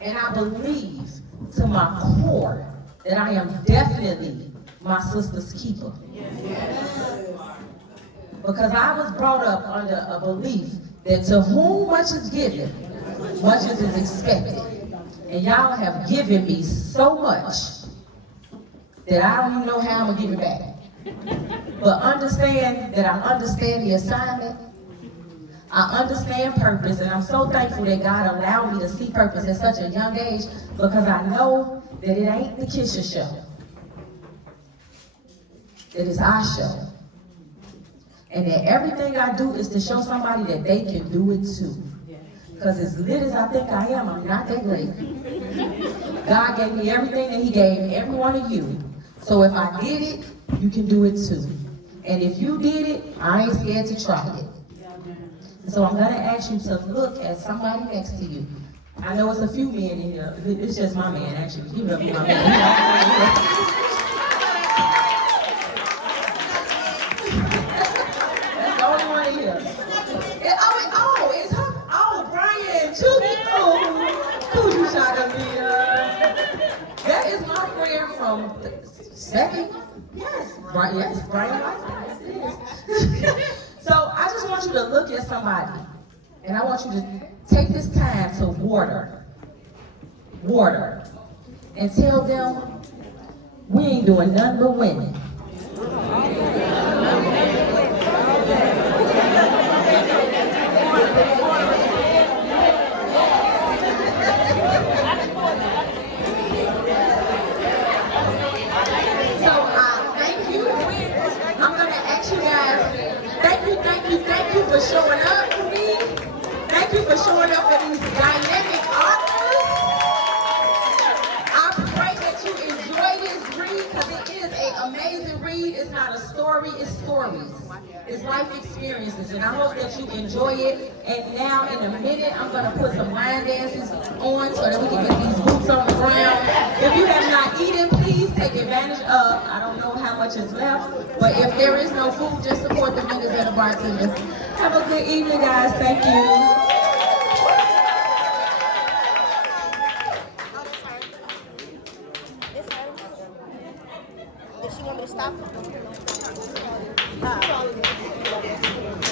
And I believe to my core that I am definitely my sister's keeper. Because I was brought up under a belief that to whom much is given, much is expected. And y'all have given me so much that I don't even know how I'm gonna give it back. But understand that I understand the assignment, I understand purpose, and I'm so thankful that God allowed me to see purpose at such a young age because I know that it ain't the Kisha show. It is our show. And that everything I do is to show somebody that they can do it too. Because as lit as I think I am, I'm not that great. God gave me everything that he gave every one of you. So if I did it, you can do it too. And if you did it, I ain't scared to try it. So I'm gonna ask you to look at somebody next to you. I know it's a few men in here. It's just my man, actually. He will be my man. That's the only one in here. It's her. Oh, Brian, Cool you shot at me. That is my friend from second. Yes, Brian. Yes, Brian. Yes, it is. So I just want you to look at somebody, and I want you to take this time to water, and tell them we ain't doing nothing but winning. Thank you for showing up for me. Thank you for showing up for these dynamic authors. I pray that you enjoy this read because it is an amazing read. It's not a story, it's stories. It's life experiences, and I hope that you enjoy it. And now in a minute, I'm going to put some line dances on so that we can get these boots on the ground. If you have not eaten, please take advantage of, I don't know how much is left, but if there is no food, just support the vendors and the bartenders. Have a good evening, guys. Thank you. Does she want me to stop?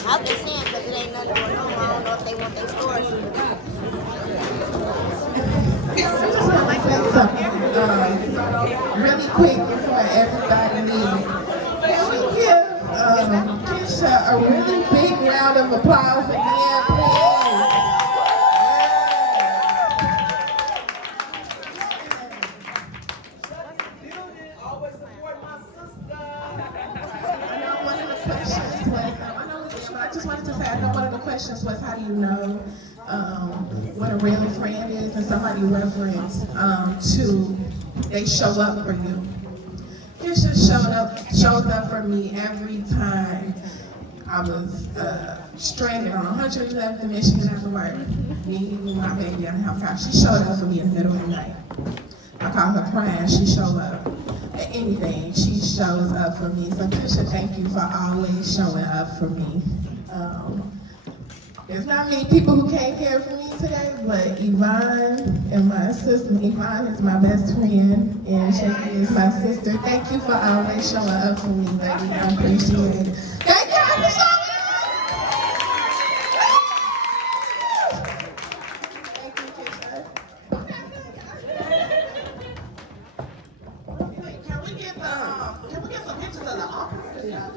I'm just saying because it ain't nothing going on. I don't know if they want their stores. Really quick before everybody leaves. Can we give Keisha a really big round of applause again, please? Always support my sister. I know one of the questions was, I just wanted to say, I know one of the questions was, how do you know what a real friend is? And somebody referenced to, they show up for you. Keisha shows up for me every time I was stranded on 111th in Michigan after work. Me and my baby on the house couch. She showed up for me in the middle of the night. I call her crying, she showed up. At anything, she shows up for me. So Keisha, thank you for always showing up for me. There's not many people who came here for me today, but Yvonne and my sister, Yvonne is my best friend, and Shakti is my sister. Thank you for always showing up for me, baby. I appreciate it. Thank you for showing up! Thank you, Keisha. Can we get some pictures of the office? Yeah.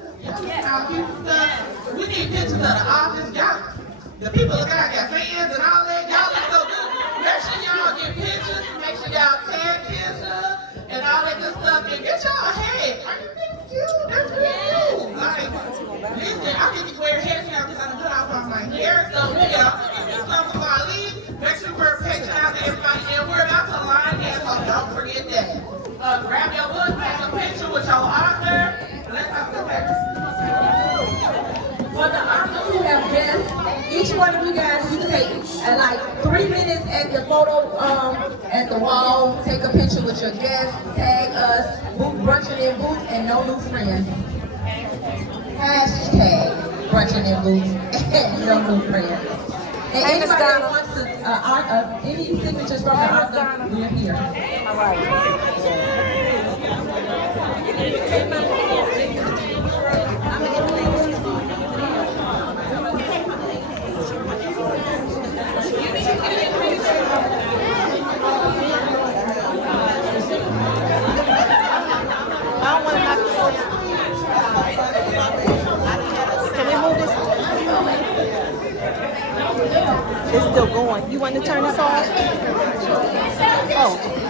We need pictures of the office. Y'all, the people that got their fans and all that, y'all look so good. Make sure y'all get pictures. Make sure y'all tag Keisha and all that good stuff. And get y'all head. Are you really cute? That's really cute. Like, listen, I need to wear head now because I done put off on my hair. So, yeah, do something before I leave. Make sure we're picture out to everybody. And we're about to line dance, so don't forget that. Grab your book, take a picture with your author. Let's have the picture. For the authors who have guests, each one of you guys, you take like 3 minutes at the photo, at the wall, take a picture with your guests, tag us, Brunching and Boots, and no new friends. Hashtag Brunching and Boots, and no new friends. And anybody that wants to, any signatures from the author, we're here. All right. Can we move this? It's still going. You want to turn this off? Oh.